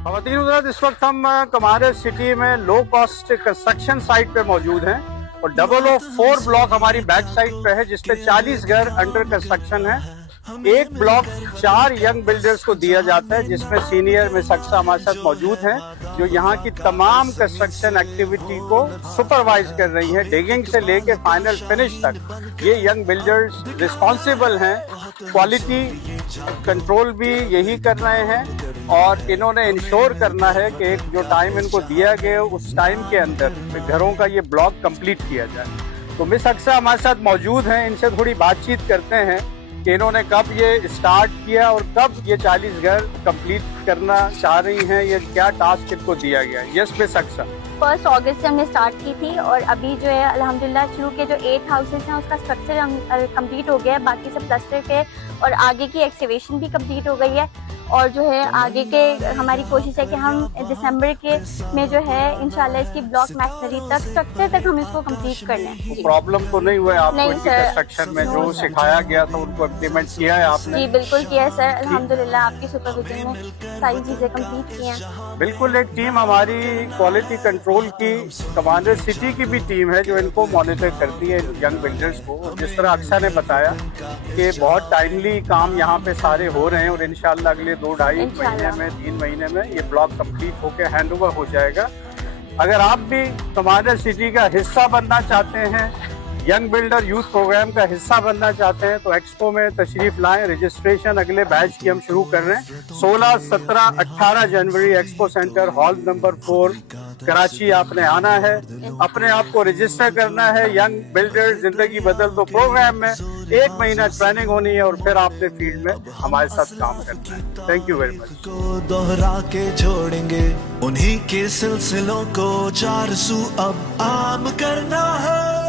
ख़वातीन हज़रात, इस वक्त हम कमारे सिटी में लो कॉस्ट कंस्ट्रक्शन साइट पे मौजूद हैं और 004 ब्लॉक हमारी बैक साइड पे है जिसपे 40 घर अंडर कंस्ट्रक्शन है। एक ब्लॉक 4 यंग बिल्डर्स को दिया जाता है जिसमें सीनियर मिस अक्सा हमारे साथ मौजूद हैं जो यहाँ की तमाम कंस्ट्रक्शन एक्टिविटी को सुपरवाइज कर रही हैं, डिगिंग से लेके फाइनल फिनिश तक। ये यंग बिल्डर्स रिस्पॉन्सिबल हैं, क्वालिटी कंट्रोल भी यही कर रहे हैं और इन्होंने इंश्योर करना है कि एक जो टाइम इनको दिया गया उस टाइम के अंदर घरों का ये ब्लॉक कंप्लीट किया जाए। तो मिस अक्सा हमारे साथ मौजूद हैं, इनसे थोड़ी बातचीत करते हैं कि इन्होंने कब ये स्टार्ट किया और कब ये 40 घर कंप्लीट करना चाह रही हैं, ये क्या टास्क इनको दिया गया है। Yes miss Aqsa. 1 अगस्त से हमने स्टार्ट की थी और अभी जो है अल्हम्दुलिल्लाह शुरू के जो 8 हाउसेस हैं उसका स्ट्रक्चर कंप्लीट हो गया है, बाकी सब प्लास्टर के और आगे की एक्सकेवेशन भी कंप्लीट हो गई है। और जो है आगे के हमारी कोशिश है कि हम दिसंबर के में जो है इंशाल्लाह इसकी ब्लॉक मैशनरी तक स्ट्रक्चर तक हम इसको कंप्लीट कर लें। प्रॉब्लम तो नहीं हुआ आपको नहीं इनकी सर, कंस्ट्रक्शन में जो सिखाया गया था उनको इम्प्लीमेंट किया है आपने? जी बिल्कुल किया है सर, अल्हम्दुलिल्लाह आपकी सुपरविजन में सारी चीज़ें कंप्लीट की हैं। बिल्कुल, एक टीम हमारी क्वालिटी कंट्रोल की कमांडर सिटी की भी टीम है जो इनको मॉनिटर करती है यंग बिल्डर्स को। और जिस तरह अक्सा ने बताया कि बहुत टाइमली काम यहाँ पे सारे हो रहे हैं और इंशाल्लाह अगले 2-2.5 महीने में 3 महीने में ये ब्लॉक कंप्लीट होकर हैंड ओवर हो जाएगा। अगर आप भी कमांडर सिटी का हिस्सा बनना चाहते हैं, यंग बिल्डर यूथ प्रोग्राम का हिस्सा बनना चाहते हैं तो एक्सपो में तशरीफ लाएं। रजिस्ट्रेशन अगले बैच की हम शुरू कर रहे हैं 16, 17, 18 जनवरी expo centre hall number 4 Karachi आपने आना है, अपने आप को रजिस्टर करना है। यंग बिल्डर जिंदगी बदल दो प्रोग्राम में 1 महीना ट्रेनिंग होनी है और फिर आपने फील्ड में हमारे साथ काम करना है। Thank you very much. को दोहरा के छोड़ेंगे उन्हीं के सिलसिलों को 4 सू अब आम करना है।